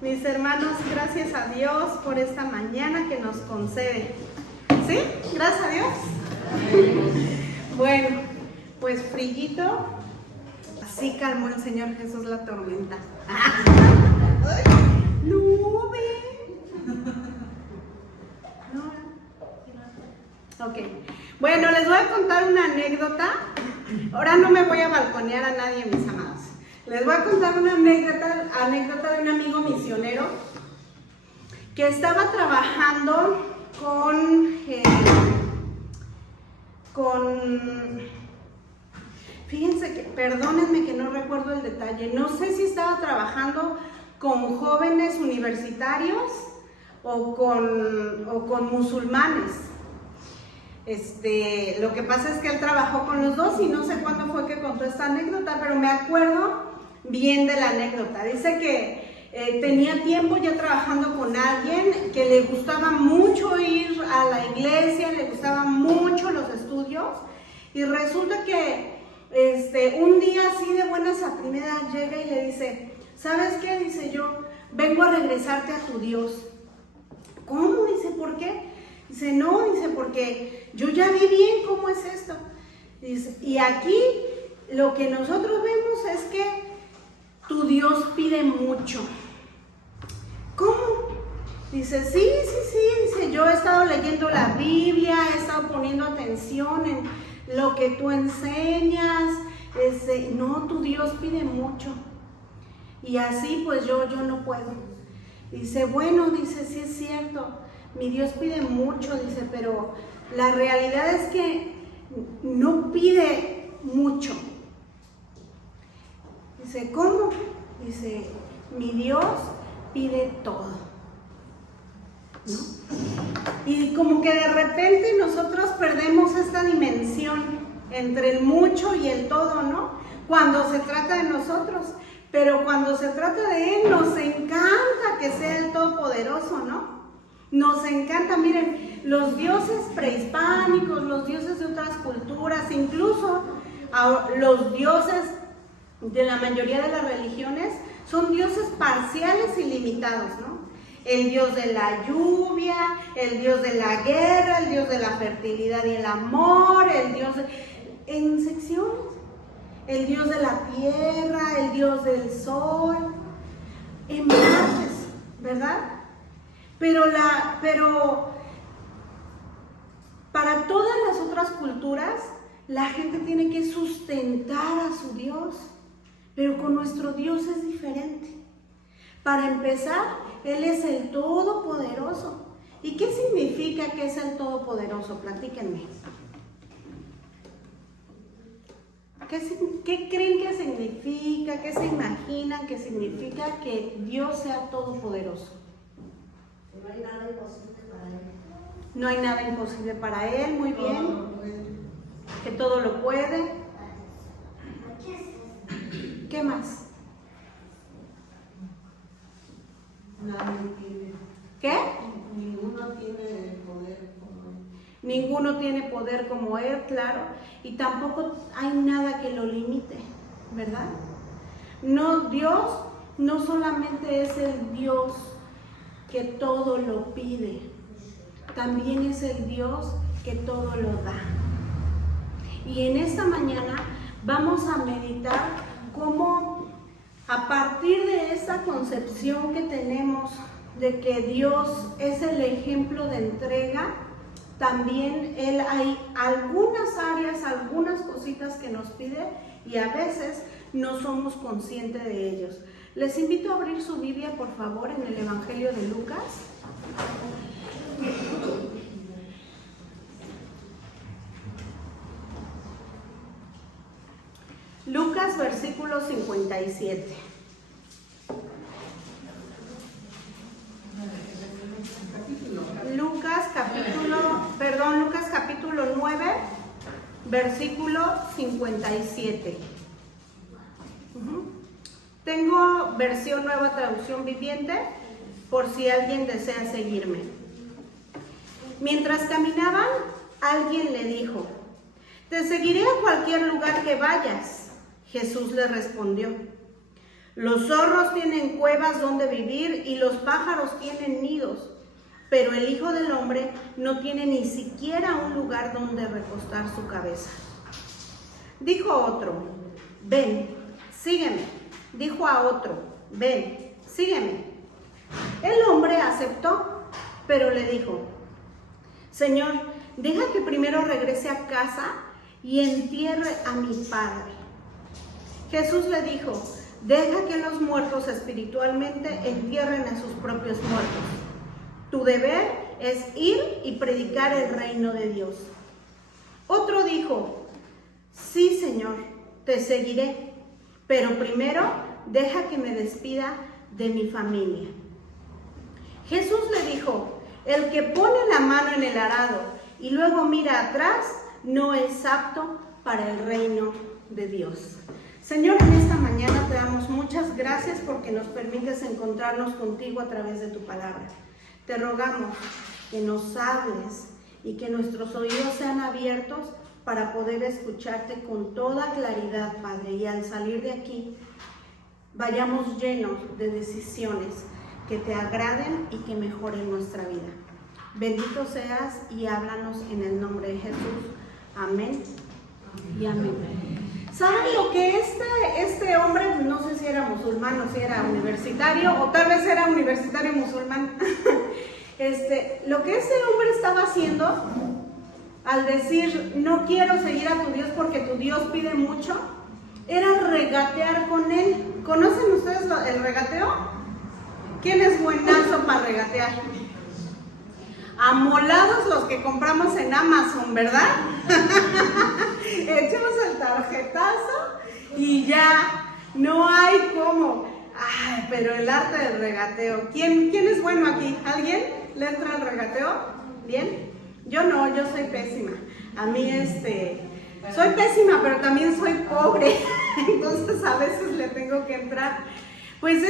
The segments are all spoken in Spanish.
Mis hermanos, gracias a Dios por esta mañana que nos concede. ¿Sí? Gracias a Dios. Bueno, pues frillito, así calmó el Señor Jesús la tormenta. Nube. Ok, bueno, les voy a contar una anécdota. Ahora no me voy a balconear a nadie, mis amados. Les voy a contar una anécdota de un amigo misionero que estaba trabajando fíjense que, perdónenme que no recuerdo el detalle, no sé si estaba trabajando con jóvenes universitarios o con musulmanes. Lo que pasa es que él trabajó con los dos y no sé cuándo fue que contó esta anécdota, pero me acuerdo bien de la anécdota. Dice que tenía tiempo ya trabajando con alguien que le gustaba mucho ir a la iglesia, le gustaban mucho los estudios, y resulta que un día así de buenas a primeras llega y le dice: ¿sabes qué? Dice: yo vengo a regresarte a tu Dios. ¿Cómo? Dice: ¿por qué? Dice: no, dice, porque yo ya vi bien cómo es esto. Dice, y aquí lo que nosotros vemos es que tu Dios pide mucho. ¿Cómo? Dice: sí, dice, yo he estado leyendo la Biblia, he estado poniendo atención en lo que tú enseñas. No, tu Dios pide mucho. Y así pues yo no puedo. Dice: bueno, dice, sí es cierto, mi Dios pide mucho, dice, pero la realidad es que no pide mucho. Dice: ¿cómo? Dice: mi Dios pide todo, ¿no? Y como que de repente nosotros perdemos esta dimensión entre el mucho y el todo, ¿no? Cuando se trata de nosotros, pero cuando se trata de Él, nos encanta que sea el Todopoderoso, ¿no? Nos encanta. Miren, los dioses prehispánicos, los dioses de otras culturas, incluso los dioses de la mayoría de las religiones, son dioses parciales y limitados, ¿no? El dios de la lluvia, el dios de la guerra, el dios de la fertilidad y el amor, en secciones, el dios de la tierra, el dios del sol, en partes, ¿verdad? Pero para todas las otras culturas, la gente tiene que sustentar a su Dios, pero con nuestro Dios es diferente. Para empezar, Él es el Todopoderoso. ¿Y qué significa que es el Todopoderoso? Platíquenme. ¿Qué creen que significa? ¿Qué se imaginan que significa que Dios sea todopoderoso? No hay nada imposible para Él. No hay nada imposible para Él, muy bien. Que todo lo puede. ¿Qué más? Nadie tiene. ¿Qué? Ninguno tiene poder como Él. Ninguno tiene poder como Él, claro. Y tampoco hay nada que lo limite, ¿verdad? No, Dios no solamente es el Dios que todo lo pide, también es el Dios que todo lo da. Y en esta mañana vamos a meditar cómo, a partir de esta concepción que tenemos de que Dios es el ejemplo de entrega, también Él hay algunas áreas, algunas cositas que nos pide y a veces no somos conscientes de ellos. Les invito a abrir su Biblia, por favor, en el Evangelio de Lucas. Lucas, versículo 57. Lucas capítulo 9, versículo 57. Tengo versión Nueva Traducción Viviente, por si alguien desea seguirme. Mientras caminaban, alguien le dijo: te seguiré a cualquier lugar que vayas. Jesús le respondió: Los zorros tienen cuevas donde vivir y los pájaros tienen nidos, pero el Hijo del Hombre no tiene ni siquiera un lugar donde recostar su cabeza. Dijo otro, ven, sígueme. Dijo a otro, ven, sígueme. El hombre aceptó, pero le dijo, Señor, deja que primero regrese a casa y entierre a mi padre. Jesús le dijo, deja que los muertos espiritualmente entierren a sus propios muertos. Tu deber es ir y predicar el reino de Dios. Otro dijo, sí, Señor, te seguiré, pero primero deja que me despida de mi familia. Jesús le dijo, el que pone la mano en el arado y luego mira atrás, no es apto para el reino de Dios. Señor, en esta mañana te damos muchas gracias porque nos permites encontrarnos contigo a través de tu palabra. Te rogamos que nos hables y que nuestros oídos sean abiertos para poder escucharte con toda claridad, Padre, y al salir de aquí vayamos llenos de decisiones que te agraden y que mejoren nuestra vida. Bendito seas y háblanos en el nombre de Jesús. Amén y amén. ¿Saben lo que este hombre, no sé si era musulmán o si era universitario, o tal vez era universitario musulmán, lo que este hombre estaba haciendo al decir, no quiero seguir a tu Dios porque tu Dios pide mucho, era regatear con él. ¿Conocen ustedes el regateo? ¿Quién es buenazo para regatear? Amolados los que compramos en Amazon, ¿verdad? Echamos el tarjetazo y ya, no hay cómo. Ay, pero el arte del regateo. ¿Quién es bueno aquí? ¿Alguien le entra al regateo? ¿Bien? Yo no, yo soy pésima. A mí soy pésima, pero también soy pobre. Entonces a veces le tengo que entrar. Pues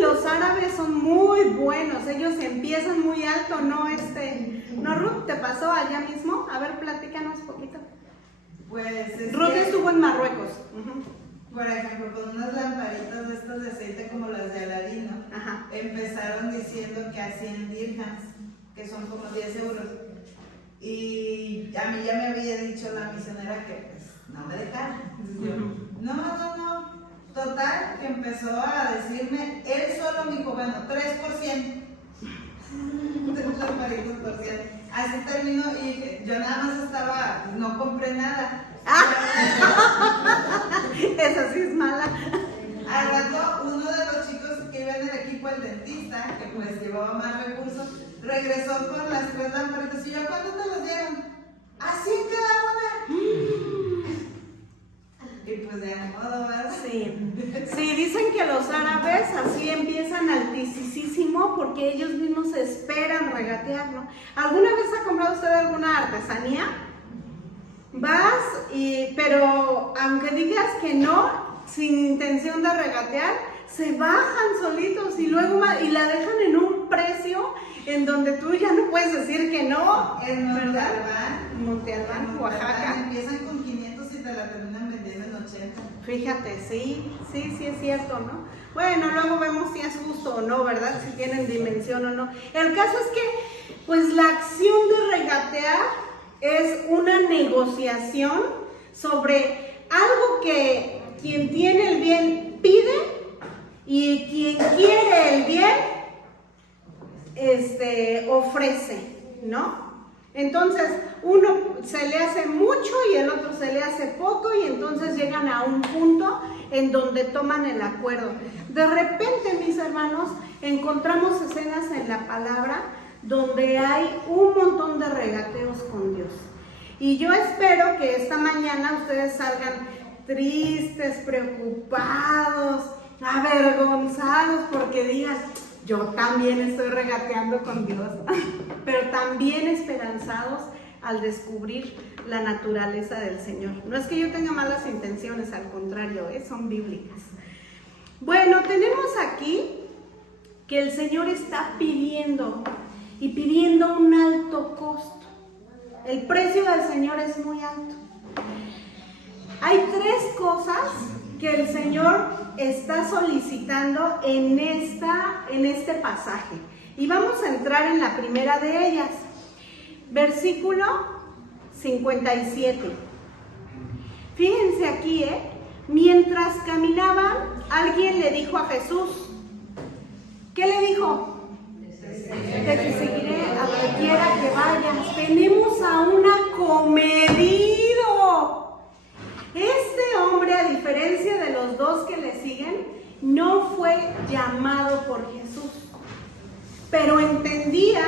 los árabes son muy buenos, ellos empiezan muy alto, ¿no? ¿No, Ruth, te pasó allá mismo? A ver, platícanos un poquito. Pues Ruth estuvo en Marruecos. Por ejemplo, con unas lamparitas de estas de aceite como las de Aladino, Ajá. empezaron diciendo que a 100 dirhams, que son como 10 euros. Y a mí ya me había dicho la misionera que pues no me dejara. Entonces yo, no. Total, que empezó a decirme, él solo me dijo, bueno, 3%. 3 lamparitos por 100. Así terminó y yo nada más estaba, no compré nada. Esa sí es mala. Al rato, uno de los chicos que iba en el equipo, el dentista, que pues llevaba más recursos, regresó con las 3 lamparitas y yo, ¿cuánto te los dieron? Así cada una. Y pues de modo, ¿verdad? Sí, dicen que los árabes así empiezan altísimo porque ellos mismos esperan regatear, ¿no? ¿Alguna vez ha comprado usted alguna artesanía? Pero aunque digas que no, sin intención de regatear, se bajan solitos y luego la dejan en un precio en donde tú ya no puedes decir que no. En Monte Albán, Oaxaca. Empiezan con 500 y te la terminan vendiendo en 80. Fíjate, sí es cierto, ¿no? Bueno, luego vemos si es justo o no, ¿verdad? Si tienen dimensión o no. El caso es que, pues la acción de regatear es una negociación sobre algo que quien tiene el bien pide y quien quiere el bien ofrece, ¿no? Entonces uno se le hace mucho y el otro se le hace poco y entonces llegan a un punto en donde toman el acuerdo. De repente, mis hermanos, encontramos escenas en la palabra donde hay un montón de regateos con Dios. Y yo espero que esta mañana ustedes salgan tristes, preocupados, avergonzados, porque digan, yo también estoy regateando con Dios, pero también esperanzados al descubrir la naturaleza del Señor. No es que yo tenga malas intenciones, al contrario, son bíblicas. Bueno, tenemos aquí que el Señor está pidiendo un alto costo. El precio del Señor es muy alto. Hay 3 cosas que el Señor está solicitando en este pasaje. Y vamos a entrar en la primera de ellas. Versículo 57. Fíjense aquí, mientras caminaban, alguien le dijo a Jesús, ¿qué le dijo? Te seguiré a donde quiera que vayas. Tenemos a un acomedido. Este hombre, a diferencia de los dos que le siguen, no fue llamado por Jesús, pero entendía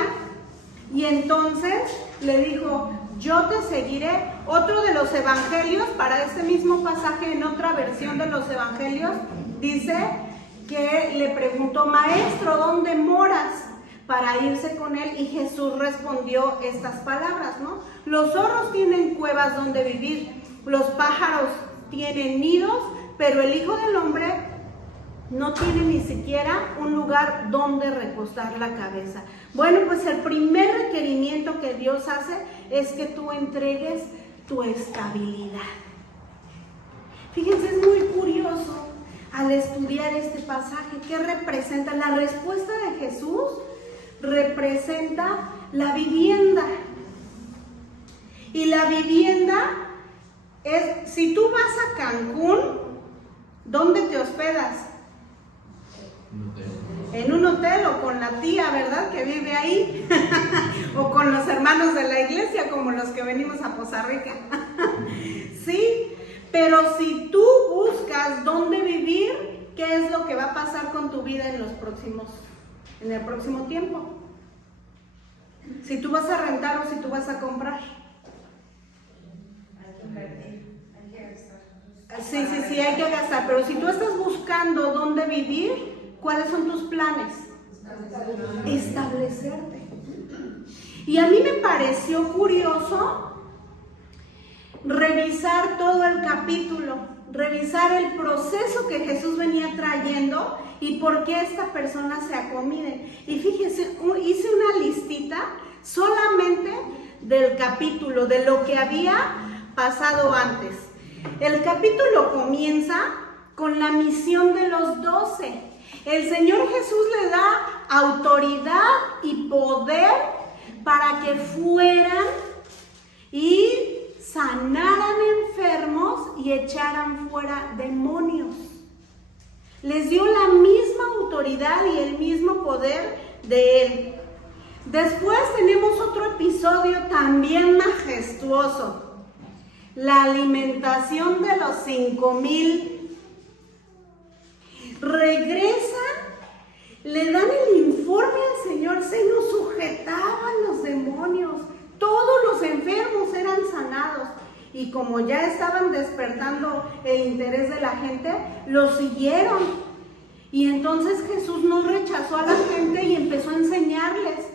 y entonces le dijo, yo te seguiré. Otro de los evangelios, para este mismo pasaje, en otra versión de los evangelios, dice que le preguntó, maestro, ¿dónde moras? Para irse con él, y Jesús respondió estas palabras, ¿no? Los zorros tienen cuevas donde vivir, los pájaros tienen nidos, pero el Hijo del Hombre no tiene ni siquiera un lugar donde recostar la cabeza. Bueno, pues el primer requerimiento que Dios hace es que tú entregues tu estabilidad. Fíjense, es muy curioso al estudiar este pasaje. ¿Qué representa? La respuesta de Jesús representa la vivienda. Y la vivienda es, si tú vas a Cancún, ¿dónde te hospedas? En un hotel o con la tía, ¿verdad? Que vive ahí. O con los hermanos de la iglesia, como los que venimos a Poza Rica. Sí, pero si tú buscas dónde vivir, ¿qué es lo que va a pasar con tu vida en el próximo tiempo? Si tú vas a rentar o si tú vas a comprar. Hay que invertir, hay que gastar. Sí, hay que gastar, pero si tú estás buscando dónde vivir, ¿cuáles son tus planes? Establecerte. Y a mí me pareció curioso revisar todo el capítulo, revisar el proceso que Jesús venía trayendo y por qué esta persona se acomide. Y fíjense, hice una listita solamente del capítulo, de lo que había pasado antes. El capítulo comienza con la misión de los 12. El Señor Jesús le da autoridad y poder para que fueran y sanaran enfermos y echaran fuera demonios. Les dio la misma autoridad y el mismo poder de Él. Después tenemos otro episodio también majestuoso. La alimentación de los 5,000. Regresan, le dan el informe al Señor, se nos sujetaban los demonios, todos los enfermos eran sanados. Y como ya estaban despertando el interés de la gente, los siguieron. Y entonces Jesús no rechazó a la gente y empezó a enseñarles.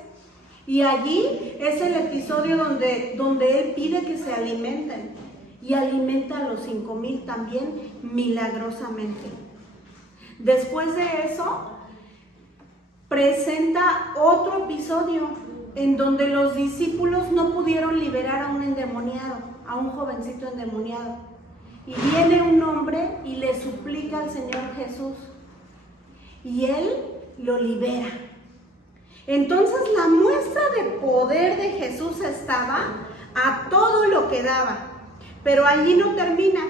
Y allí es el episodio donde Él pide que se alimenten. Y alimenta a los 5,000 también milagrosamente. Después de eso, presenta otro episodio en donde los discípulos no pudieron liberar a un endemoniado, a un jovencito endemoniado. Y viene un hombre y le suplica al Señor Jesús. Y Él lo libera. Entonces la muestra de poder de Jesús estaba a todo lo que daba. Pero allí no termina.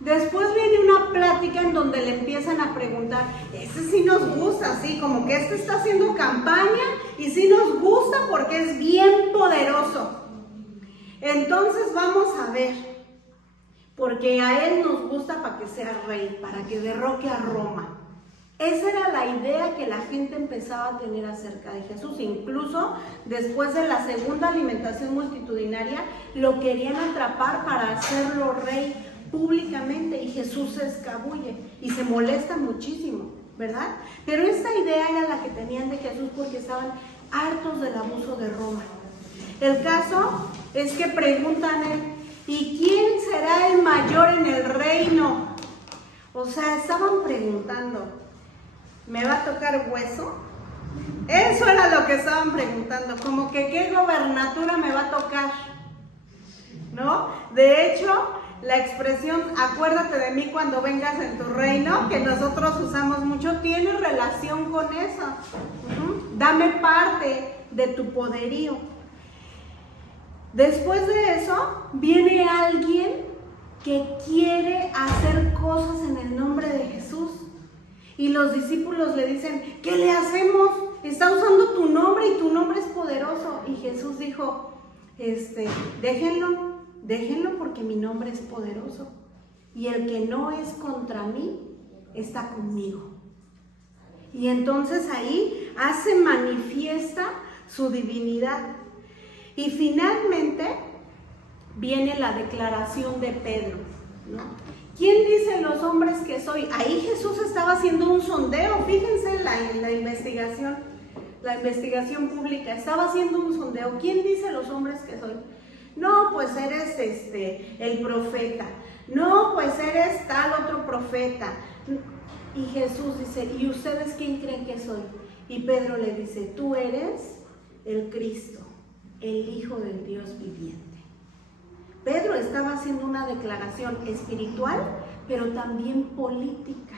Después viene una plática en donde le empiezan a preguntar, este sí nos gusta, sí, como que este está haciendo campaña y sí nos gusta porque es bien poderoso. Entonces vamos a ver, porque a él nos gusta para que sea rey, para que derroque a Roma. Esa era la idea que la gente empezaba a tener acerca de Jesús. Incluso después de la segunda alimentación multitudinaria, lo querían atrapar para hacerlo rey públicamente, y Jesús se escabulle y se molesta muchísimo, ¿verdad? Pero esta idea era la que tenían de Jesús porque estaban hartos del abuso de Roma. El caso es que preguntan él, ¿y quién será el mayor en el reino? O sea, estaban preguntando, ¿me va a tocar hueso? Eso era lo que estaban preguntando, como que qué gobernatura me va a tocar, ¿no? De hecho, la expresión acuérdate de mí cuando vengas en tu reino, que nosotros usamos mucho, tiene relación con eso. Dame parte de tu poderío. Después de eso, viene alguien que quiere hacer cosas en el nombre de Jesús. Y los discípulos le dicen, ¿qué le hacemos? Está usando tu nombre y tu nombre es poderoso. Y Jesús dijo, déjenlo porque mi nombre es poderoso. Y el que no es contra mí, está conmigo. Y entonces ahí hace manifiesta su divinidad. Y finalmente viene la declaración de Pedro, ¿no? ¿Quién dice los hombres que soy? Ahí Jesús estaba haciendo un sondeo, fíjense la investigación pública, estaba haciendo un sondeo. ¿Quién dice los hombres que soy? No, pues eres el profeta. No, pues eres tal otro profeta. Y Jesús dice, ¿y ustedes quién creen que soy? Y Pedro le dice, tú eres el Cristo, el Hijo del Dios viviente. Pedro estaba haciendo una declaración espiritual, pero también política.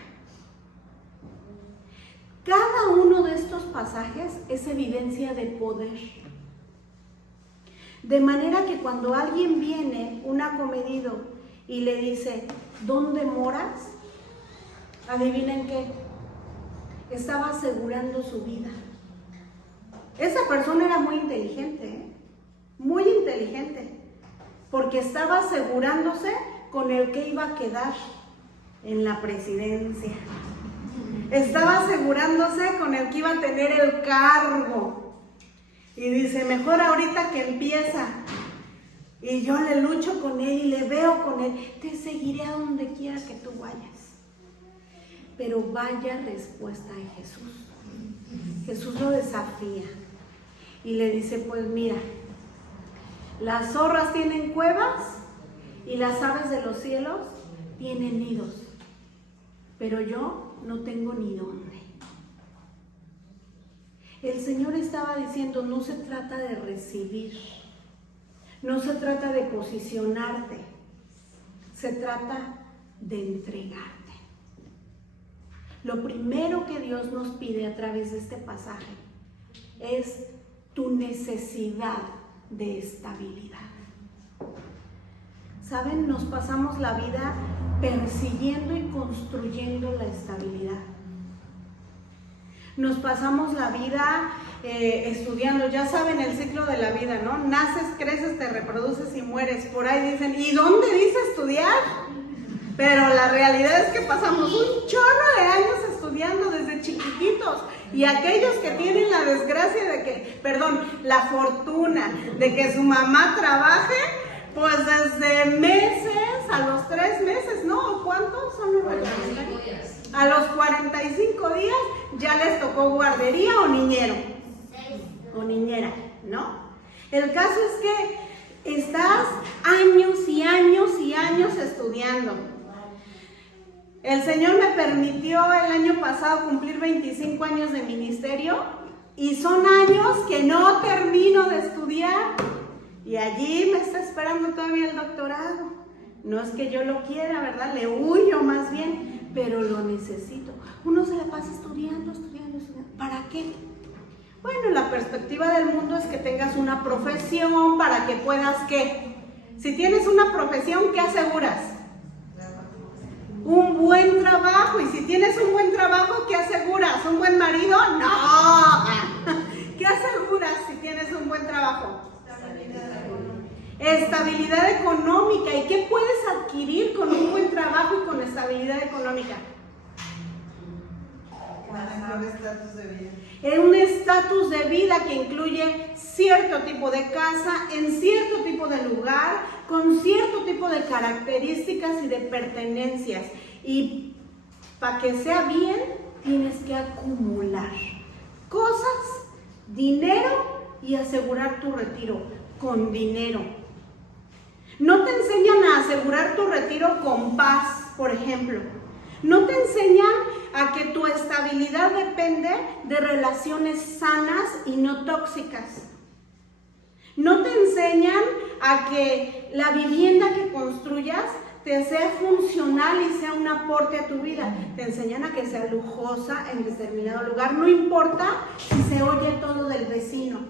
Cada uno de estos pasajes es evidencia de poder. De manera que cuando alguien viene, un acomedido, y le dice, ¿dónde moras? ¿Adivinen qué? Estaba asegurando su vida. Esa persona era muy inteligente, ¿eh? Muy inteligente. Porque estaba asegurándose con el que iba a quedar en la presidencia. Estaba asegurándose con el que iba a tener el cargo. Y dice, mejor ahorita que empieza. Y yo le lucho con él y le veo con él. Te seguiré a donde quiera que tú vayas. Pero vaya respuesta en Jesús. Jesús lo desafía. Y le dice, pues mira, las zorras tienen cuevas y las aves de los cielos tienen nidos, pero yo no tengo ni dónde. El Señor estaba diciendo, no se trata de recibir, no se trata de posicionarte, se trata de entregarte. Lo primero que Dios nos pide a través de este pasaje es tu necesidad de estabilidad. ¿Saben? Nos pasamos la vida persiguiendo y construyendo la estabilidad. Nos pasamos la vida estudiando, ya saben el ciclo de la vida, ¿no? Naces, creces, te reproduces y mueres. Por ahí dicen, ¿y dónde dice estudiar? Pero la realidad es que pasamos un chorro de años estudiando desde chiquititos. Y aquellos que tienen la desgracia de que, la fortuna de que su mamá trabaje, pues desde meses, a los 3 meses, ¿no? ¿Cuántos son los regulares? A los 45 días ya les tocó guardería o niñero. O niñera, ¿no? El caso es que estás años y años y años estudiando. El Señor me permitió el año pasado cumplir 25 años de ministerio y son años que no termino de estudiar y allí me está esperando todavía el doctorado. No es que yo lo quiera, ¿verdad? Le huyo más bien, pero lo necesito. Uno se la pasa estudiando. ¿Para qué? Bueno, la perspectiva del mundo es que tengas una profesión para que puedas, ¿qué? Si tienes una profesión, ¿qué aseguras? Un buen trabajo. Y si tienes un buen trabajo, ¿qué aseguras? ¿Un buen marido? No. ¿Qué aseguras si tienes un buen trabajo? Estabilidad económica. ¿Y qué puedes adquirir con un buen trabajo y con estabilidad económica? Un estatus de vida. Un estatus de vida que incluye cierto tipo de casa, en cierto tipo de lugar, con cierto tipo de características y de pertenencias. Y para que sea bien, tienes que acumular cosas, dinero y asegurar tu retiro con dinero. No te enseñan a asegurar tu retiro con paz, por ejemplo. No te enseñan a que tu estabilidad depende de relaciones sanas y no tóxicas. No te enseñan a que la vivienda que construyas te sea funcional y sea un aporte a tu vida. Te enseñan a que sea lujosa en determinado lugar. No importa si se oye todo del vecino.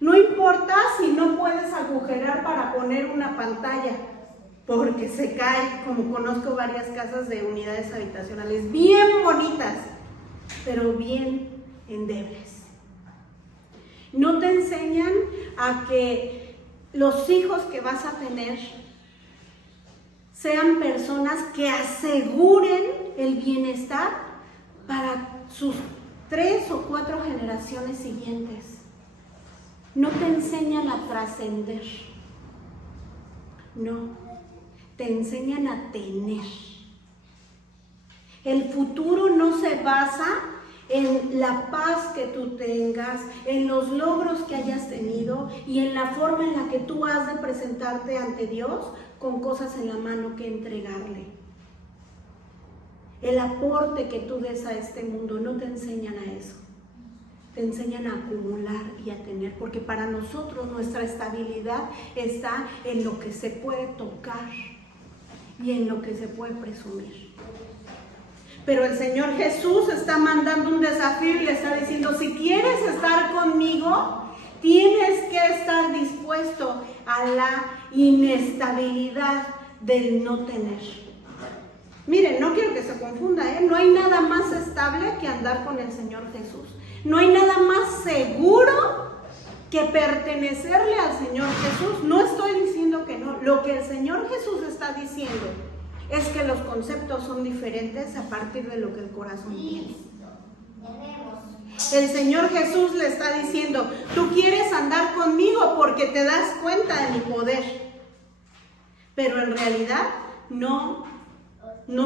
No importa si no puedes agujerar para poner una pantalla, porque se cae, como conozco varias casas de unidades habitacionales bien bonitas, pero bien endebles. No te enseñan a que los hijos que vas a tener sean personas que aseguren el bienestar para sus 3 o 4 generaciones siguientes. No te enseñan a trascender, no, te enseñan a tener. El futuro no se basa en la paz que tú tengas, en los logros que hayas tenido y en la forma en la que tú has de presentarte ante Dios con cosas en la mano que entregarle. El aporte que tú des a este mundo, no te enseñan a eso. Te enseñan a acumular y a tener, porque para nosotros nuestra estabilidad está en lo que se puede tocar y en lo que se puede presumir. Pero el Señor Jesús está mandando un desafío y le está diciendo, si quieres estar conmigo, tienes que estar dispuesto a la inestabilidad del no tener. Miren, no quiero que se confunda, no hay nada más estable que andar con el Señor Jesús. No hay nada más seguro que pertenecerle al Señor Jesús. No estoy diciendo que no. Lo que el Señor Jesús está diciendo es que los conceptos son diferentes a partir de lo que el corazón tiene. El Señor Jesús le está diciendo, tú quieres andar conmigo porque te das cuenta de mi poder. Pero en realidad no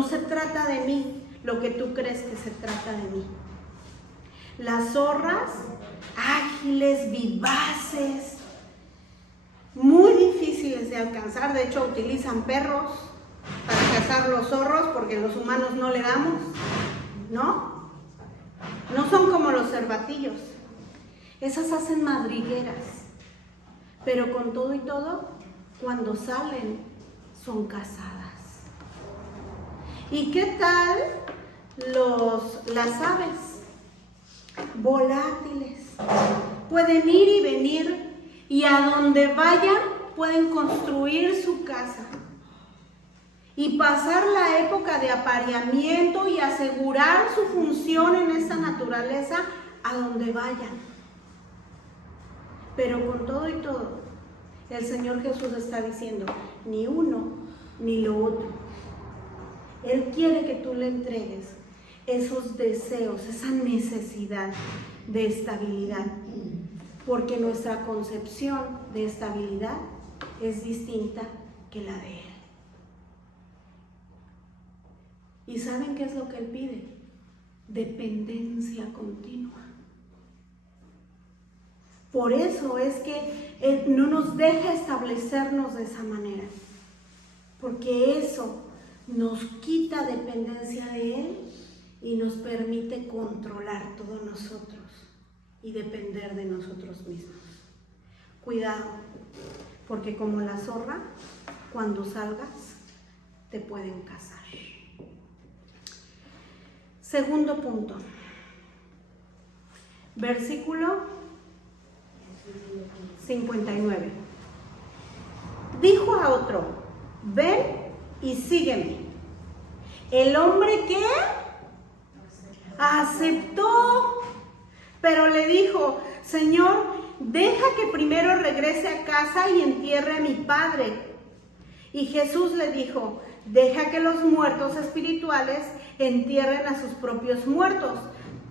se trata de mí lo que tú crees que se trata de mí. Las zorras, ágiles, vivaces, muy difíciles de alcanzar. De hecho, utilizan perros para cazar los zorros porque los humanos no le damos, ¿no? No son como los cervatillos. Esas hacen madrigueras, pero con todo y todo, cuando salen, son cazadas. ¿Y qué tal las aves? Volátiles, pueden ir y venir y a donde vayan pueden construir su casa y pasar la época de apareamiento y asegurar su función en esta naturaleza a donde vayan. Pero con todo y todo, el Señor Jesús está diciendo, ni uno ni lo otro. Él quiere que tú le entregues esos deseos, esa necesidad de estabilidad, porque nuestra concepción de estabilidad es distinta que la de Él. ¿Y saben qué es lo que Él pide? Dependencia continua. Por eso es que Él no nos deja establecernos de esa manera, porque eso nos quita dependencia de Él y nos permite controlar todos nosotros y depender de nosotros mismos. Cuidado, porque como la zorra, cuando salgas, te pueden cazar. Segundo punto, versículo 59. Dijo a otro, ven y sígueme. El hombre que aceptó, pero le dijo, Señor, deja que primero regrese a casa y entierre a mi padre. Y Jesús le dijo, deja que los muertos espirituales entierren a sus propios muertos.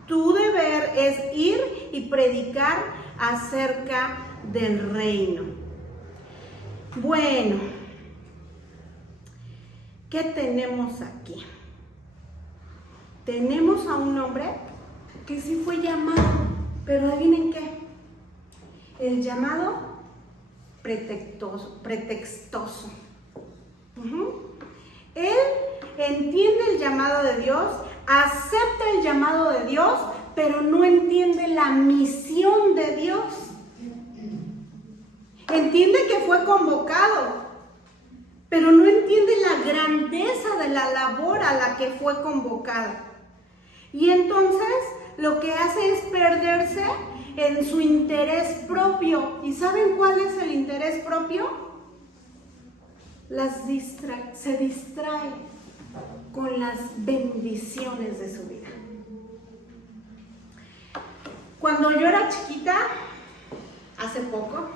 Tu deber es ir y predicar acerca del reino. Bueno, ¿qué tenemos aquí? Tenemos a un hombre que sí fue llamado, pero adivinen qué, el llamado pretextoso. Él entiende el llamado de Dios, acepta el llamado de Dios, pero no entiende la misión de Dios. Entiende que fue convocado, pero no entiende la grandeza de la labor a la que fue convocada. Y entonces lo que hace es perderse en su interés propio. ¿Y saben cuál es el interés propio? Se distrae con las bendiciones de su vida. Cuando yo era chiquita, hace poco,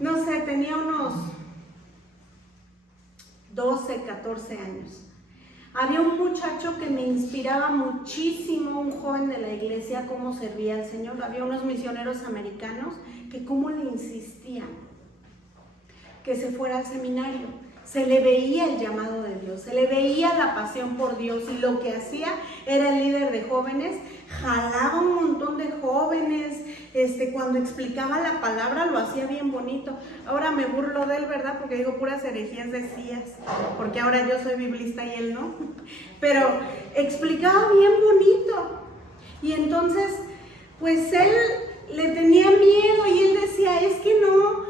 no sé, tenía unos 12, 14 años. Había un muchacho que me inspiraba muchísimo, un joven de la iglesia, cómo servía al Señor. Había unos misioneros americanos que cómo le insistían que se fuera al seminario. Se le veía el llamado de Dios, se le veía la pasión por Dios, y lo que hacía era el líder de jóvenes, jalaba un montón de jóvenes, cuando explicaba la palabra lo hacía bien bonito. Ahora me burlo de él, ¿verdad? Porque digo puras herejías decías, porque ahora yo soy biblista y él no, pero explicaba bien bonito. Y entonces, pues él le tenía miedo y él decía, es que no,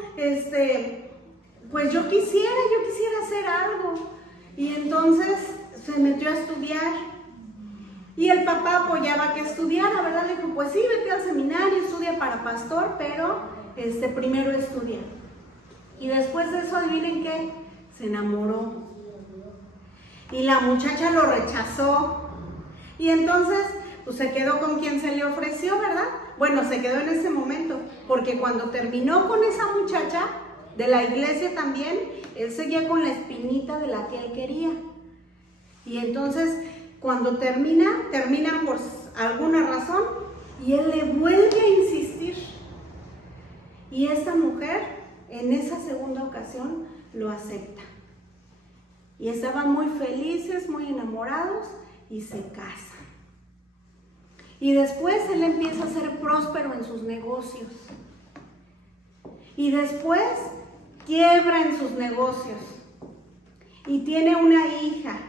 pues yo quisiera hacer algo. Y entonces se metió a estudiar. Y el papá apoyaba que estudiara, ¿verdad? Le dijo, pues sí, vete al seminario, estudia para pastor, pero primero estudia. Y después de eso, adivinen qué, se enamoró. Y la muchacha lo rechazó. Y entonces, pues se quedó con quien se le ofreció, ¿verdad? Bueno, se quedó en ese momento, porque cuando terminó con esa muchacha, de la iglesia también, él seguía con la espinita de la que él quería. Y entonces, cuando terminan por alguna razón, y él le vuelve a insistir. Y esta mujer, en esa segunda ocasión, lo acepta. Y estaban muy felices, muy enamorados, y se casan. Y después él empieza a ser próspero en sus negocios. Y después quiebra en sus negocios. Y tiene una hija.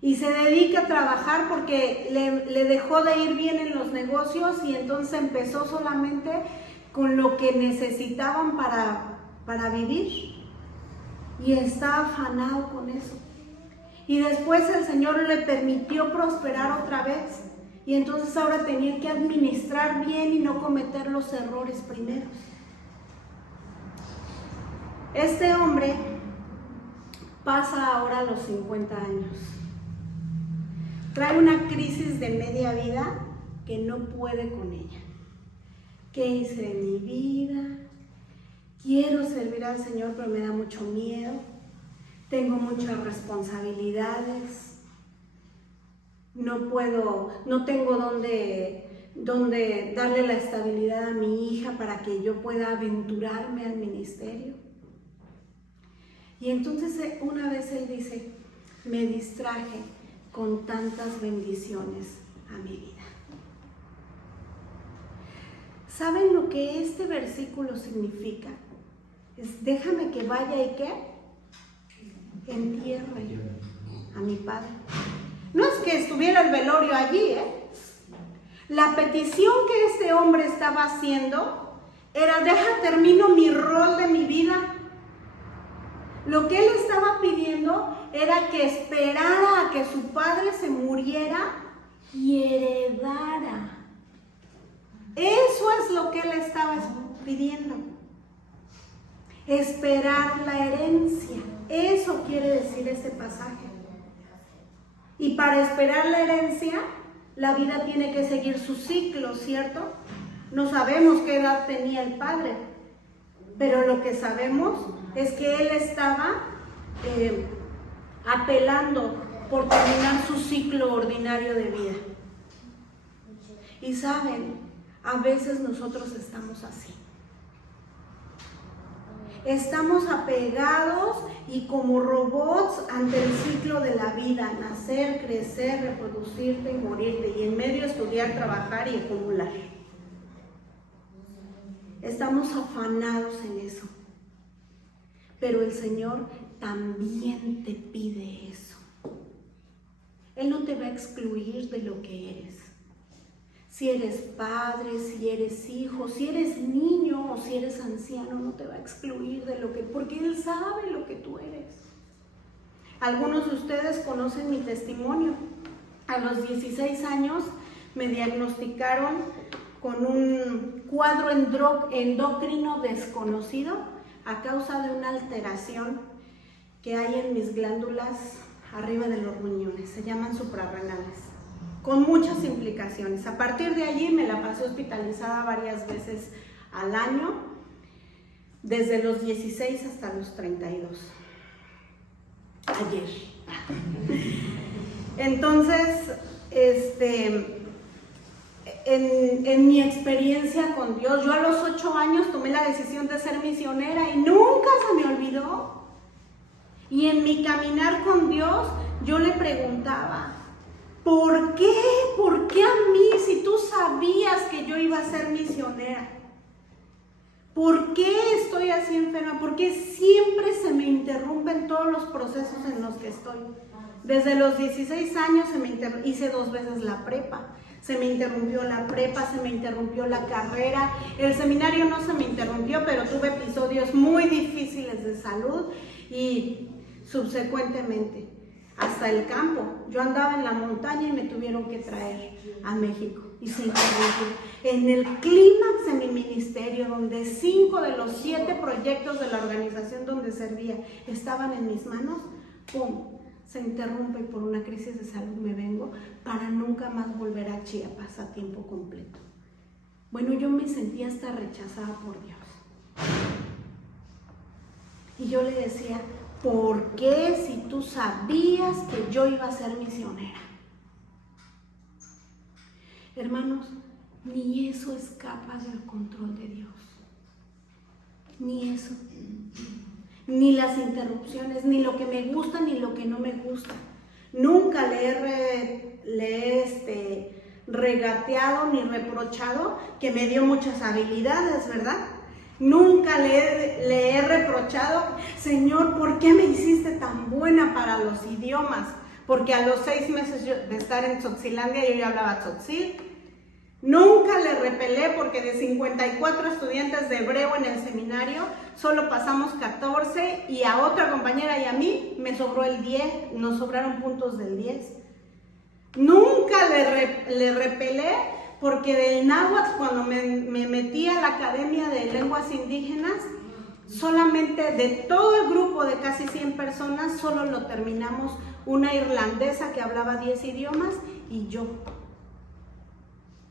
Y se dedica a trabajar porque le dejó de ir bien en los negocios, y entonces empezó solamente con lo que necesitaban para vivir. Y está afanado con eso. Y después el Señor le permitió prosperar otra vez. Y entonces ahora tenía que administrar bien y no cometer los errores primeros. Este hombre pasa ahora los 50 años. Trae una crisis de media vida que no puede con ella. ¿Qué hice de mi vida? Quiero servir al Señor, pero me da mucho miedo. Tengo muchas responsabilidades. No tengo dónde darle la estabilidad a mi hija para que yo pueda aventurarme al ministerio. Y entonces una vez él dice, me distraje con tantas bendiciones a mi vida. ¿Saben lo que este versículo significa? Es déjame que vaya y que entierre a mi padre. No es que estuviera el velorio allí, La petición que este hombre estaba haciendo era, termino mi rol de mi vida. Lo que él estaba pidiendo era que esperara a que su padre se muriera y heredara. Eso es lo que él estaba pidiendo. Esperar la herencia. Eso quiere decir este pasaje. Y para esperar la herencia, la vida tiene que seguir su ciclo, ¿cierto? No sabemos qué edad tenía el padre, pero lo que sabemos es que él estaba apelando por terminar su ciclo ordinario de vida. Y saben, a veces nosotros estamos así. Estamos apegados y como robots ante el ciclo de la vida, nacer, crecer, reproducirte y morirte, y en medio estudiar, trabajar y acumular. Estamos afanados en eso. Pero el Señor también te pide eso. Él no te va a excluir de lo que eres. Si eres padre, si eres hijo, si eres niño o si eres anciano, no te va a excluir de lo que, porque Él sabe lo que tú eres. Algunos de ustedes conocen mi testimonio. A los 16 años me diagnosticaron con un cuadro endocrino desconocido a causa de una alteración que hay en mis glándulas arriba de los riñones. Se llaman suprarrenales, con muchas implicaciones. A partir de allí me la pasé hospitalizada varias veces al año, desde los 16 hasta los 32. Ayer. Entonces, en mi experiencia con Dios, yo a los 8 años tomé la decisión de ser misionera y nunca se me olvidó. Y en mi caminar con Dios, yo le preguntaba, ¿por qué? ¿Por qué a mí si tú sabías que yo iba a ser misionera? ¿Por qué estoy así enferma? ¿Por qué siempre se me interrumpen todos los procesos en los que estoy? Desde los 16 años hice 2 veces la prepa. Se me interrumpió la prepa, se me interrumpió la carrera. El seminario no se me interrumpió, pero tuve episodios muy difíciles de salud y subsecuentemente hasta el campo. Yo andaba en la montaña y me tuvieron que traer a México y se interrumpió. En el clímax de mi ministerio, donde 5 de los 7 proyectos de la organización donde servía estaban en mis manos, ¡pum!, se interrumpe y por una crisis de salud me vengo para nunca más volver a Chiapas a tiempo completo. Bueno, yo me sentía hasta rechazada por Dios. Y yo le decía, ¿por qué si tú sabías que yo iba a ser misionera? Hermanos, ni eso escapa del control de Dios. Ni eso. Ni las interrupciones, ni lo que me gusta, ni lo que no me gusta. Nunca le he regateado ni reprochado que me dio muchas habilidades, ¿verdad? Nunca le he reprochado, Señor, ¿por qué me hiciste tan buena para los idiomas? Porque a los 6 meses de estar en Tzotzillandia yo ya hablaba tzotzil. Nunca le repelé porque de 54 estudiantes de hebreo en el seminario, solo pasamos 14 y a otra compañera y a mí me sobró el 10, nos sobraron puntos del 10. Nunca le repelé porque del náhuatl, cuando me metí a la Academia de Lenguas Indígenas, solamente de todo el grupo de casi 100 personas, solo lo terminamos una irlandesa que hablaba 10 idiomas y yo.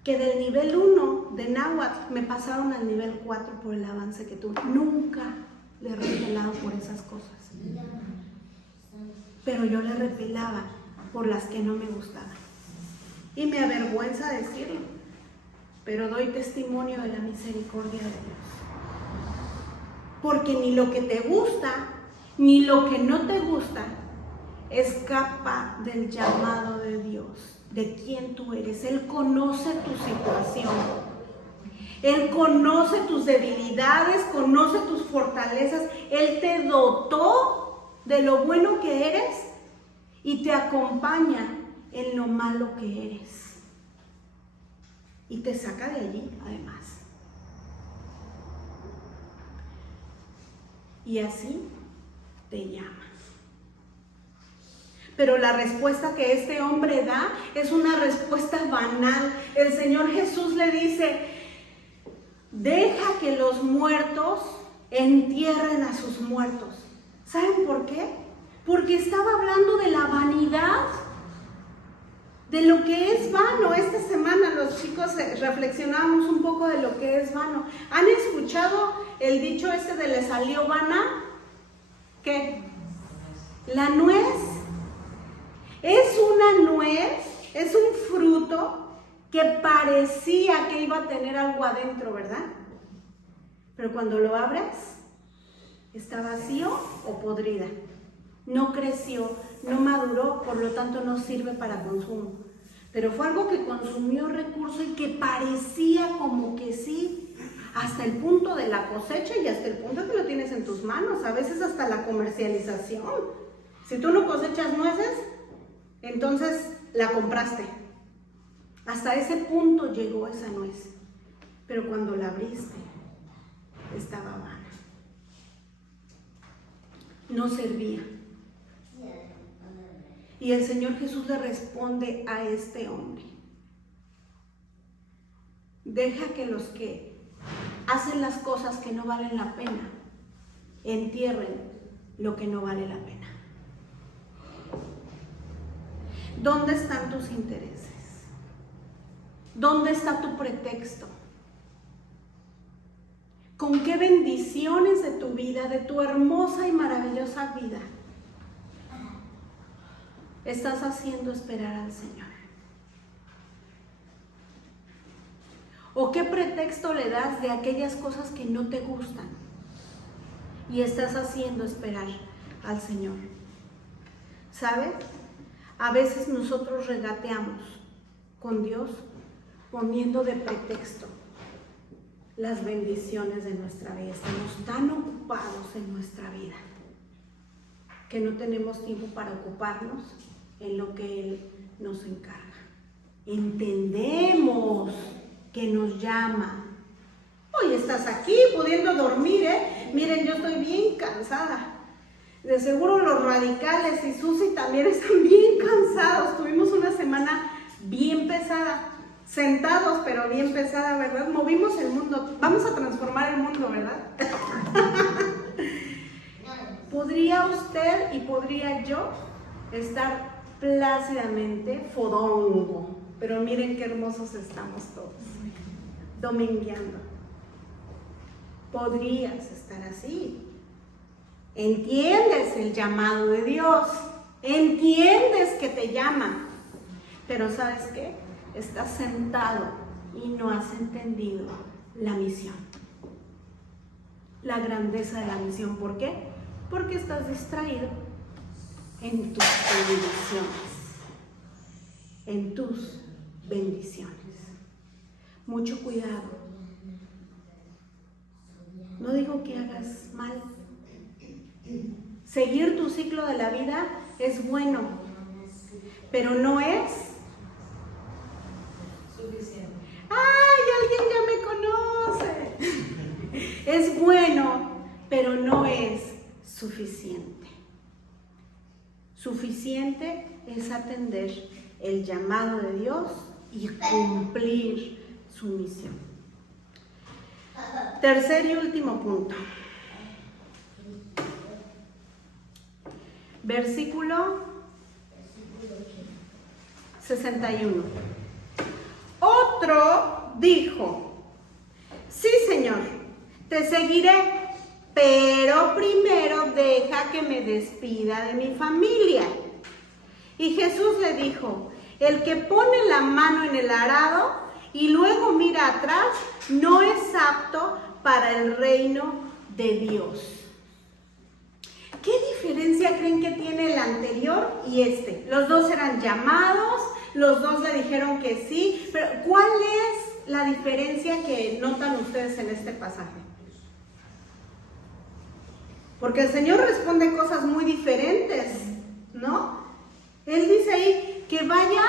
Que del nivel 1 de náhuatl me pasaron al nivel 4 por el avance que tuve. Nunca le he repelado por esas cosas. Pero yo le repelaba por las que no me gustaban. Y me avergüenza decirlo, pero doy testimonio de la misericordia de Dios. Porque ni lo que te gusta, ni lo que no te gusta, escapa del llamado de Dios. De quién tú eres. Él conoce tu situación. Él conoce tus debilidades, conoce tus fortalezas. Él te dotó de lo bueno que eres y te acompaña en lo malo que eres. Y te saca de allí, además. Y así te llama. Pero la respuesta que este hombre da es una respuesta banal. El Señor Jesús le dice, deja que los muertos entierren a sus muertos. ¿Saben por qué? Porque estaba hablando de la vanidad, de lo que es vano. Esta semana los chicos reflexionábamos un poco de lo que es vano. ¿Han escuchado el dicho este de le salió vana? ¿Qué? La nuez. Es una nuez, es un fruto que parecía que iba a tener algo adentro, ¿verdad? Pero cuando lo abres, está vacío o podrida. No creció, no maduró, por lo tanto no sirve para consumo. Pero fue algo que consumió recursos y que parecía como que sí, hasta el punto de la cosecha y hasta el punto que lo tienes en tus manos, a veces hasta la comercialización. Si tú no cosechas nueces, entonces la compraste. Hasta ese punto llegó esa nuez. Pero cuando la abriste, estaba vana. No servía. Y el Señor Jesús le responde a este hombre: deja que los que hacen las cosas que no valen la pena entierren lo que no vale la pena. ¿Dónde están tus intereses? ¿Dónde está tu pretexto? ¿Con qué bendiciones de tu vida, de tu hermosa y maravillosa vida, estás haciendo esperar al Señor? ¿O qué pretexto le das de aquellas cosas que no te gustan y estás haciendo esperar al Señor? ¿Sabes? A veces nosotros regateamos con Dios poniendo de pretexto las bendiciones de nuestra vida. Estamos tan ocupados en nuestra vida que no tenemos tiempo para ocuparnos en lo que Él nos encarga. Entendemos que nos llama. Hoy estás aquí pudiendo dormir, ¿eh? Miren, yo estoy bien cansada. De seguro los radicales y Susi también están bien cansados. Tuvimos una semana bien pesada. Sentados, pero bien pesada, ¿verdad? Movimos el mundo. Vamos a transformar el mundo, ¿verdad? ¿Podría usted y podría yo estar plácidamente fodongo? Pero miren qué hermosos estamos todos, domingueando. Podrías estar así. Entiendes el llamado de Dios, entiendes que te llama, pero ¿sabes qué? Estás sentado y no has entendido la misión, la grandeza de la misión. ¿Por qué? Porque estás distraído en tus bendiciones, en tus bendiciones. Mucho cuidado. No digo que hagas mal. Seguir tu ciclo de la vida es bueno, pero no es suficiente. ¡Ay, alguien ya me conoce! Es bueno, pero no es suficiente. Suficiente es atender el llamado de Dios y cumplir su misión. Tercer y último punto. Versículo 61. Otro dijo: sí, Señor, te seguiré, pero primero deja que me despida de mi familia. Y Jesús le dijo: el que pone la mano en el arado y luego mira atrás no es apto para el reino de Dios. ¿Qué diferencia creen que tiene el anterior y este? Los dos eran llamados, los dos le dijeron que sí, pero ¿cuál es la diferencia que notan ustedes en este pasaje? Porque el Señor responde cosas muy diferentes, ¿no? Él dice ahí que vaya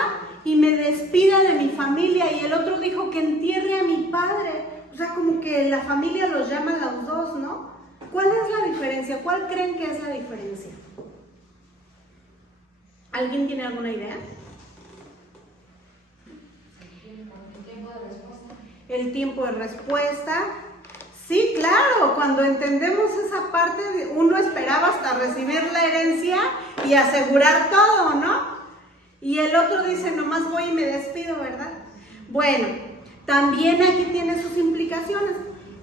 y me despida de mi familia, y el otro dijo que entierre a mi padre. O sea, como que la familia los llama a los dos, ¿no? ¿Cuál es la diferencia? ¿Cuál creen que es la diferencia? ¿Alguien tiene alguna idea? El tiempo de respuesta. El tiempo de respuesta. Sí, claro, cuando entendemos esa parte, uno esperaba hasta recibir la herencia y asegurar todo, ¿no? Y el otro dice, nomás voy y me despido, ¿verdad? Bueno, también aquí tiene sus implicaciones.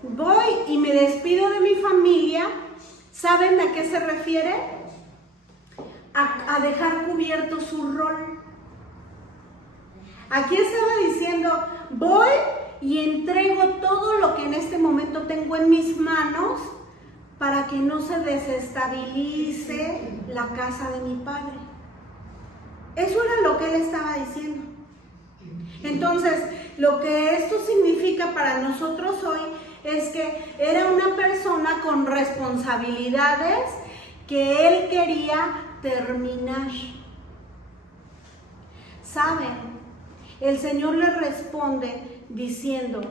Voy y me despido de mi familia. ¿Saben a qué se refiere? A dejar cubierto su rol. Aquí estaba diciendo, voy y entrego todo lo que en este momento tengo en mis manos para que no se desestabilice la casa de mi padre. Eso era lo que él estaba diciendo. Entonces, lo que esto significa para nosotros hoy es que era una persona con responsabilidades que él quería terminar. ¿Saben? el Señor le responde diciendo: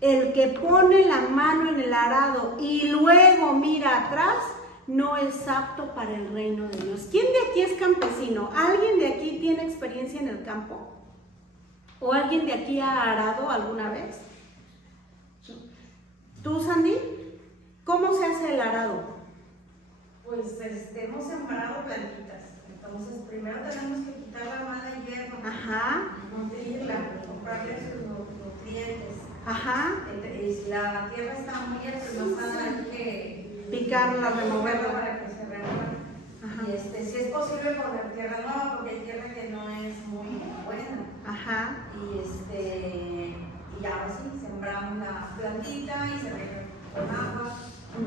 el que pone la mano en el arado y luego mira atrás, no es apto para el reino de Dios. ¿Quién de aquí es campesino? ¿Alguien de aquí tiene experiencia en el campo? ¿O alguien de aquí ha arado alguna vez? ¿Tú, Sandy? ¿Cómo se hace el arado? Pues hemos sembrado plantitas. Entonces, primero tenemos que quitar la mala hierba, Ajá, nutrirla, comprarle sus nutrientes. ajá, Y la tierra está muy espinosa, hay que picarla, removerla. para que se remueva. Ajá. Y si es posible poner tierra nueva, porque hay tierra que no es muy buena. Ajá. Y ahora sí, sembramos la plantita y se rega con agua.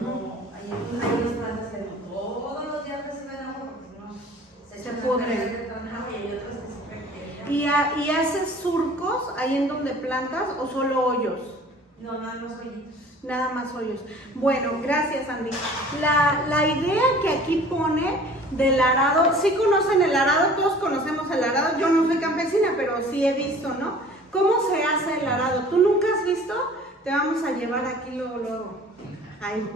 No, hay unas plantas que no todos los días reciben agua porque si no Se echan a pudren. perder de tanta agua, y hay otras que se requieren. ¿Y haces surcos ahí en donde plantas o solo hoyos? No, nada más hoyitos. Nada más hoyos. Bueno, gracias, Andy. La idea que aquí pone del arado, sí conocen el arado, todos conocemos el arado. Yo no soy campesina, pero sí he visto, ¿no? ¿Cómo se hace el arado? ¿Tú nunca has visto? Te vamos a llevar aquí luego. Ahí.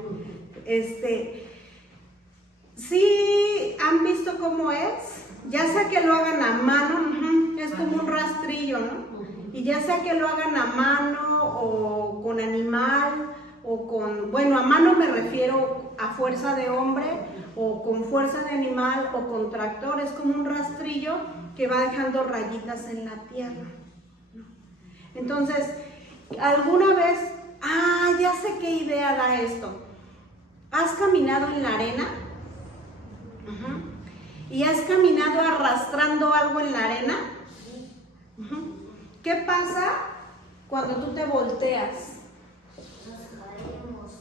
Sí han visto cómo es, ya sea que lo hagan a mano, es como un rastrillo, ¿no? Y ya sea que lo hagan a mano o con animal o con, bueno, a mano me refiero a fuerza de hombre o con fuerza de animal o con tractor, es como un rastrillo que va dejando rayitas en la tierra, ¿no? Entonces, alguna vez, ya sé qué idea da esto. ¿Has caminado en la arena? ¿Y has caminado arrastrando algo en la arena? ¿Qué pasa cuando tú te volteas? Nos caemos.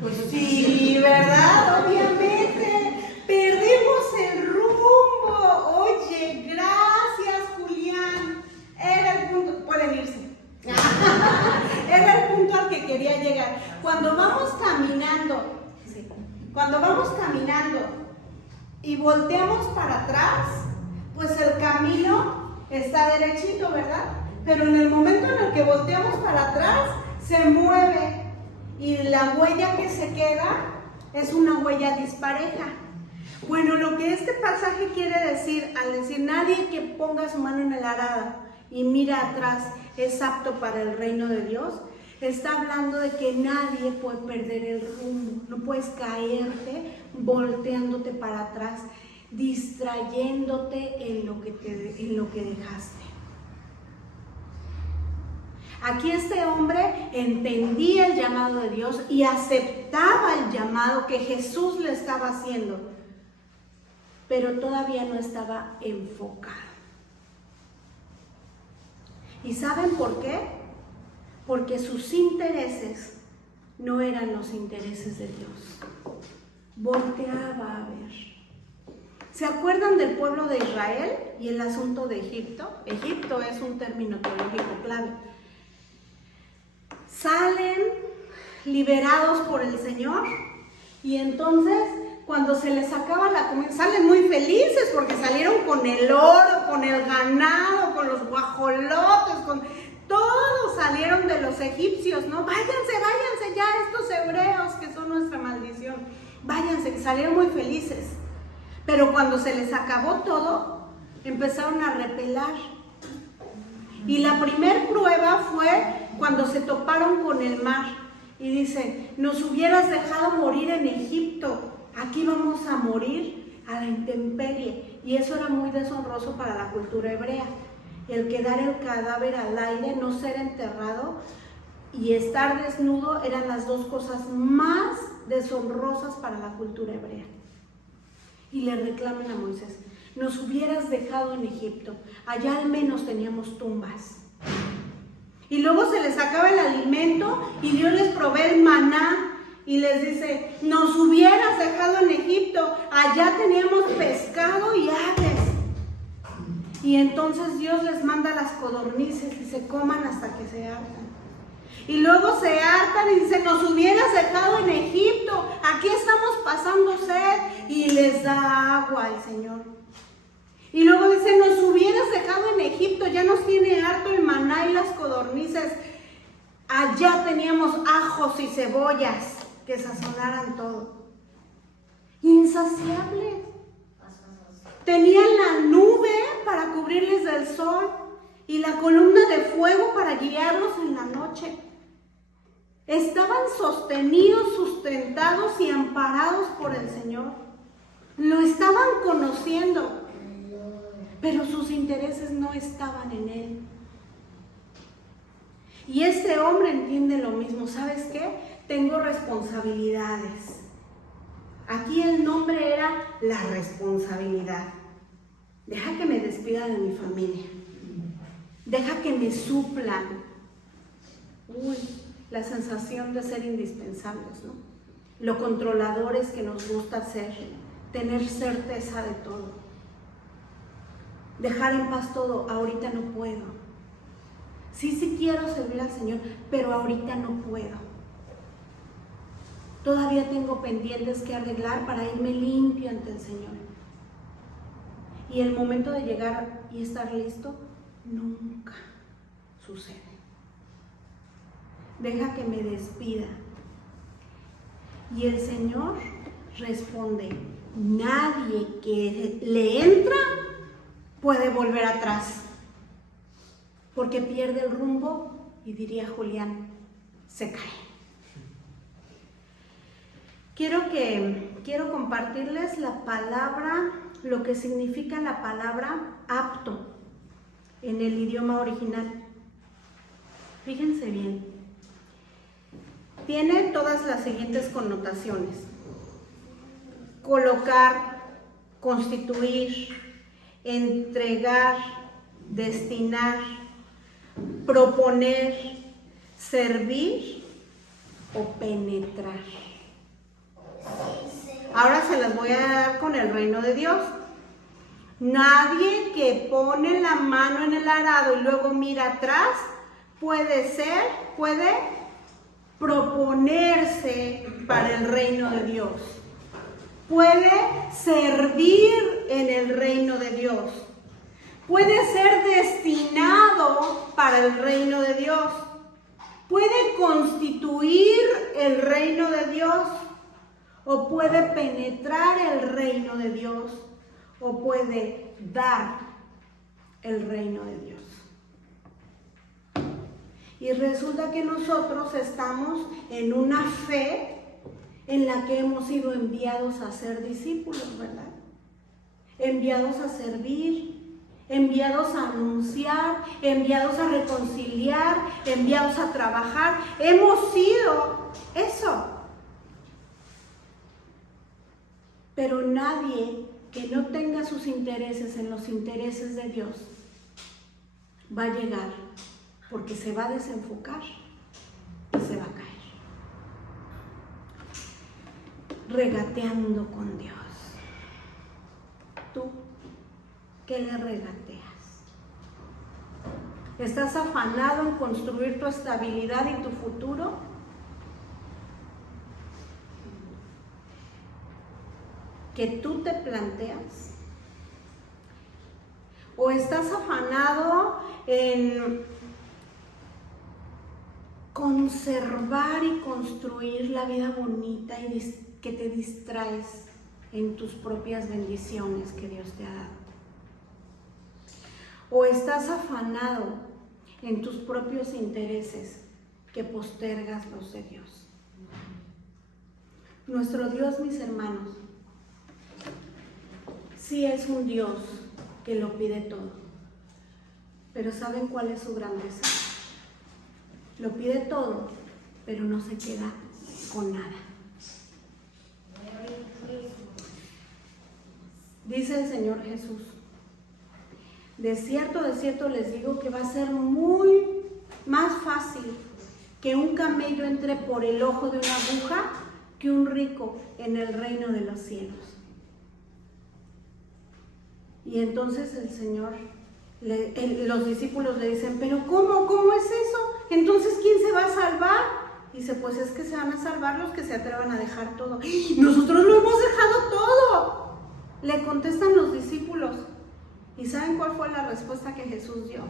Pues sí, ¿verdad? Obviamente. Perdemos el rumbo. Oye, gracias, Julián. Era el punto. Pueden irse. Era el punto al que quería llegar. Cuando vamos caminando y volteamos para atrás, pues el camino está derechito, ¿verdad? Pero en el momento en el que volteamos para atrás, se mueve y la huella que se queda es una huella dispareja. Bueno, lo que este pasaje quiere decir, al decir nadie que ponga su mano en el arado y mira atrás es apto para el reino de Dios, está hablando de que nadie puede perder el rumbo, no puedes caerte volteándote para atrás, distrayéndote en lo que dejaste. Aquí este hombre entendía el llamado de Dios y aceptaba el llamado que Jesús le estaba haciendo, pero todavía no estaba enfocado. ¿Y saben por qué? Porque sus intereses no eran los intereses de Dios. Volteaba a ver. ¿Se acuerdan del pueblo de Israel y el asunto de Egipto? Egipto es un término teológico clave. Salen liberados por el Señor y entonces cuando se les acaba la comida, salen muy felices porque salieron con el oro, con el ganado, con los guajolotes, todos salieron de los egipcios, ¿no? Váyanse ya estos hebreos que son nuestra maldición. Váyanse, salieron muy felices. Pero cuando se les acabó todo, empezaron a repelar. Y la primer prueba fue cuando se toparon con el mar. Y dice, nos hubieras dejado morir en Egipto, aquí vamos a morir a la intemperie. Y eso era muy deshonroso para la cultura hebrea. El quedar el cadáver al aire, no ser enterrado y estar desnudo eran las dos cosas más deshonrosas para la cultura hebrea. Y le reclaman a Moisés, nos hubieras dejado en Egipto, allá al menos teníamos tumbas. Y luego se les acaba el alimento y Dios les provee el maná y les dice, nos hubieras dejado en Egipto, allá teníamos pescado y aves. Y entonces Dios les manda las codornices y se coman hasta que se hartan. Y luego se hartan y dicen, nos hubieras dejado en Egipto, aquí estamos pasando sed, y les da agua al Señor. Y luego dicen, nos hubieras dejado en Egipto, ya nos tiene harto teníamos ajos y cebollas que sazonaran todo. Insaciables. Tenían la nube para cubrirles del sol y la columna de fuego para guiarlos en la noche. Estaban sostenidos, sustentados y amparados por el Señor. Lo estaban conociendo, pero sus intereses no estaban en Él. Y este hombre entiende lo mismo. ¿Sabes qué? Tengo responsabilidades. Aquí el nombre era la responsabilidad. Deja que me despida de mi familia. Deja que me suplan. Uy, la sensación de ser indispensables, ¿no? Lo controladores que nos gusta ser, tener certeza de todo. Dejar en paz todo, ahorita no puedo. Sí quiero servir al Señor, pero ahorita no puedo. Todavía tengo pendientes que arreglar para irme limpio ante el Señor. Y el momento de llegar y estar listo, nunca sucede. Deja que me despida. Y el Señor responde, nadie que le entra puede volver atrás, porque pierde el rumbo y, diría Julián, se cae. Quiero compartirles la palabra, lo que significa la palabra apto en el idioma original. Fíjense bien. Tiene todas las siguientes connotaciones: colocar, constituir, entregar, destinar, proponer, servir o penetrar. Ahora se las voy a dar con el reino de Dios. Nadie que pone la mano en el arado y luego mira atrás puede proponerse para el reino de Dios. Puede servir en el reino de Dios. Puede ser destinado para el reino de Dios. Puede constituir el reino de Dios. O puede penetrar el reino de Dios. O puede dar el reino de Dios. Y resulta que nosotros estamos en una fe en la que hemos sido enviados a ser discípulos, ¿verdad? Enviados a servir, enviados a anunciar, enviados a reconciliar, enviados a trabajar. Hemos sido eso. Pero nadie que no tenga sus intereses en los intereses de Dios va a llegar, porque se va a desenfocar y se va a caer. Regateando con Dios. ¿Tú qué le regateas? ¿Estás afanado en construir tu estabilidad y tu futuro? ¿Que tú te planteas? ¿O estás afanado en conservar y construir la vida bonita y que te distraes en tus propias bendiciones que Dios te ha dado? ¿O estás afanado en tus propios intereses que postergas los de Dios? Nuestro Dios, mis hermanos, sí es un Dios que lo pide todo, pero ¿saben cuál es su grandeza? Lo pide todo, pero no se queda con nada. Dice el Señor Jesús, de cierto les digo que va a ser muy más fácil que un camello entre por el ojo de una aguja que un rico en el reino de los cielos. Y entonces el Señor, los discípulos le dicen, pero ¿cómo es eso? Entonces, ¿quién se va a salvar? Dice, pues es que se van a salvar los que se atrevan a dejar todo. ¡Nosotros lo hemos dejado todo! Le contestan los discípulos. ¿Y saben cuál fue la respuesta que Jesús dio?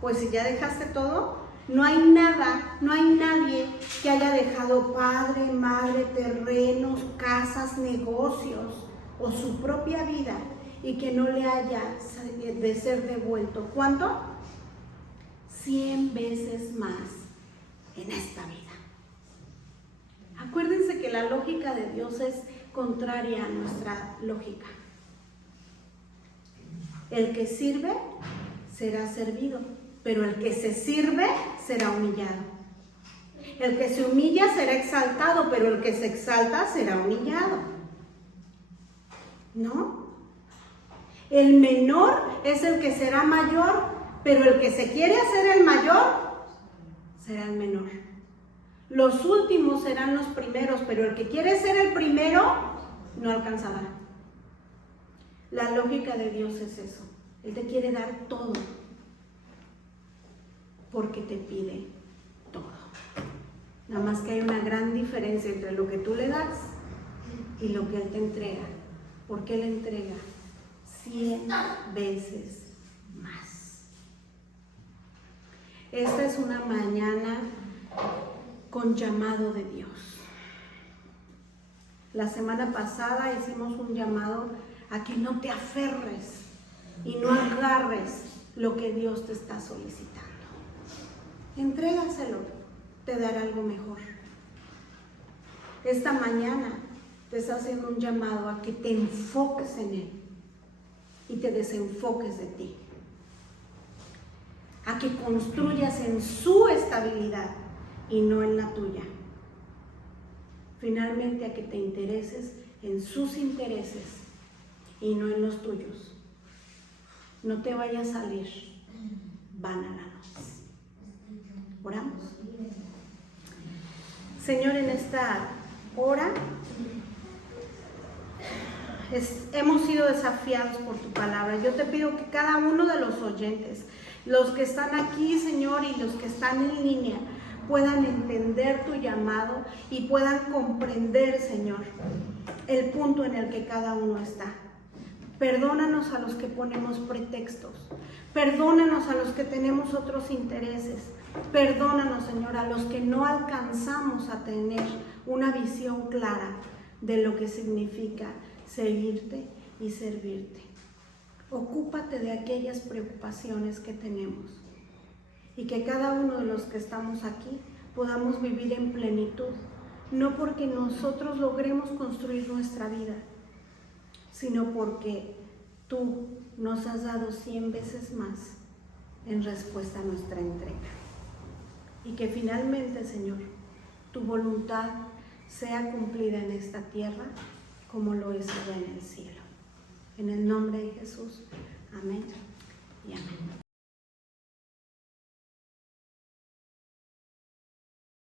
Pues si ya dejaste todo, No hay nada, no hay nadie que haya dejado padre, madre, terrenos, casas, negocios o su propia vida y que no le haya de ser devuelto. ¿Cuánto? 100 veces más en esta vida. Acuérdense que la lógica de Dios es contraria a nuestra lógica. El que sirve será servido, pero el que se sirve será humillado. El que se humilla será exaltado, pero el que se exalta será humillado. ¿No? El menor es el que será mayor, pero el que se quiere hacer el mayor será el menor. Los últimos serán los primeros, pero el que quiere ser el primero no alcanzará. La lógica de Dios es eso. Él te quiere dar todo porque te pide todo. Nada más que hay una gran diferencia entre lo que tú le das y lo que Él te entrega. Porque Él entrega 100 veces más. Esta es una mañana con llamado de Dios. La semana pasada hicimos un llamado a que no te aferres y no agarres lo que Dios te está solicitando. Entrégaselo, te dará algo mejor. Esta mañana te está haciendo un llamado a que te enfoques en Él y te desenfoques de ti. A que construyas en su estabilidad y no en la tuya. Finalmente, a que te intereses en sus intereses y no en los tuyos. No te vaya a salir vana la noche. Oramos. Señor, en esta hora hemos sido desafiados por tu palabra. Yo te pido que cada uno de los oyentes, los que están aquí, Señor, y los que están en línea, puedan entender tu llamado y puedan comprender, Señor, el punto en el que cada uno está. Perdónanos a los que ponemos pretextos. Perdónanos a los que tenemos otros intereses. Perdónanos, Señor, a los que no alcanzamos a tener una visión clara de lo que significa seguirte y servirte. Ocúpate de aquellas preocupaciones que tenemos y que cada uno de los que estamos aquí podamos vivir en plenitud, no porque nosotros logremos construir nuestra vida, sino porque tú nos has dado 100 veces más en respuesta a nuestra entrega. Y que finalmente, Señor, tu voluntad sea cumplida en esta tierra como lo es allá en el cielo. En el nombre de Jesús. Amén y amén.